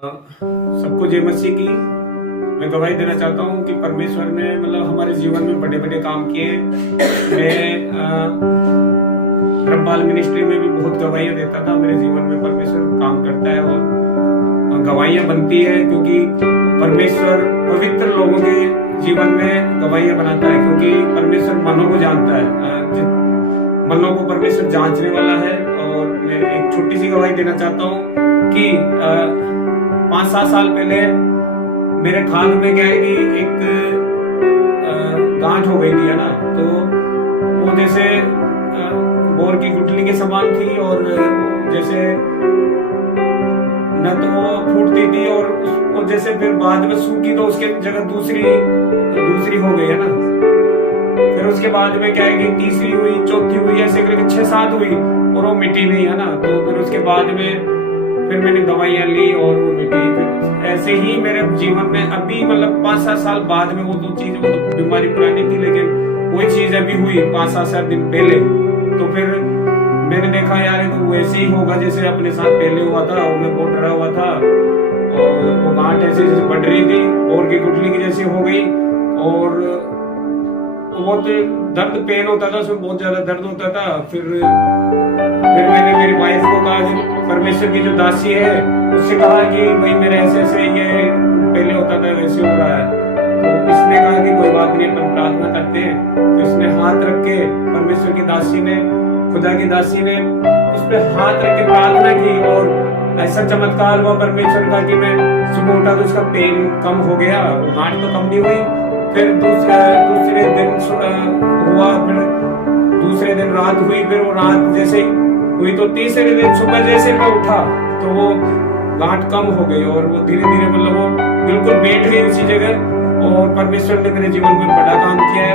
सबको जय मसीह की। मैं गवाही देना चाहता हूँ कि परमेश्वर ने हमारे जीवन में बड़े बड़े काम किए। मैं रब्बाल मिनिस्ट्री में भी बहुत गवाहियाँ देता था। मेरे जीवन में परमेश्वर काम करता है और गवाहियाँ बनती है, क्योंकि परमेश्वर पवित्र लोगों के जीवन में गवाहियाँ बनाता है, क्योंकि परमेश्वर मनों को जानता है। मनों को परमेश्वर जांचने वाला है। और मैं एक छोटी सी गवाही देना चाहता हूँ कि 5-7 साल पहले मेरे खाल में क्या है कि एक गांठ हो गई थी, है ना। तो वो जैसे बोर की गुठली के समान थी, और जैसे न तो वो फूटती थी और जैसे फिर बाद में सूखी तो उसके जगह दूसरी हो गई, है ना। फिर उसके बाद में क्या है कि तीसरी हुई, चौथी हुई, ऐसे करके 6-7 हुई और वो मिट्टी नहीं, है ना। तो फिर उसके बाद में फिर मैंने दवाइयाँ ली और वो मिट्टी। फिर ऐसे ही मेरे जीवन में अभी 5-7 साल बाद में वो तो बीमारी पुरानी थी, लेकिन वही चीज अभी हुई 5-7 दिन पहले। तो फिर मैंने देखा यार तो वैसे ही होगा जैसे अपने साथ पहले हुआ था। और मैं बहुत डरा हुआ था और वो गांठ ऐसे जैसे बढ़ रही थी और की गुठली की जैसी हो गई, और बहुत दर्द पेन होता था, उसमें बहुत ज्यादा दर्द होता था। फिर मैंने मेरी वाइफ को कहा कि परमेश्वर की जो दासी है उससे कहा कि भाई मेरे ऐसे ऐसे ये पहले होता था वैसे हो रहा है। तो इसने कहा कि कोई बात नहीं, अपन प्रार्थना करते हैं। तो इसने हाथ रख के, परमेश्वर की दासी ने, खुदा की दासी ने उस पर हाथ रख के प्रार्थना की, और ऐसा चमत्कार हुआ परमेश्वर का कि मैं सुबह उठा तो उसका पेन कम हो गया। गांठ तो कम नहीं हुई। फिर दूसरे दिन हुआ, फिर दूसरे दिन रात हुई, फिर वो रात जैसे हुई तो तीसरे दिन सुबह जैसे मैं उठा तो वो गांठ कम हो गई, और वो धीरे धीरे वो बिल्कुल बैठ गई उसी जगह। और परमेश्वर ने मेरे जीवन में बड़ा काम किया है।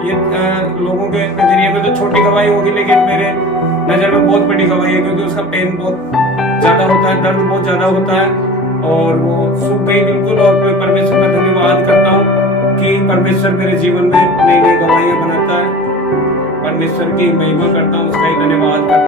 ये लोगों के नजरिए में तो छोटी गवाही होगी, लेकिन मेरे नजर में बहुत बड़ी गवाही है, क्योंकि उसका पेन बहुत ज्यादा होता है, दर्द बहुत ज्यादा होता है, और वो सूख गई बिल्कुल। और मैं परमेश्वर का धन्यवाद करता हूँ कि परमेश्वर मेरे जीवन में नई नई गवाहियां बनाता है। परमेश्वर की महिमा करता हूँ, उसका ही धन्यवाद करता हूँ।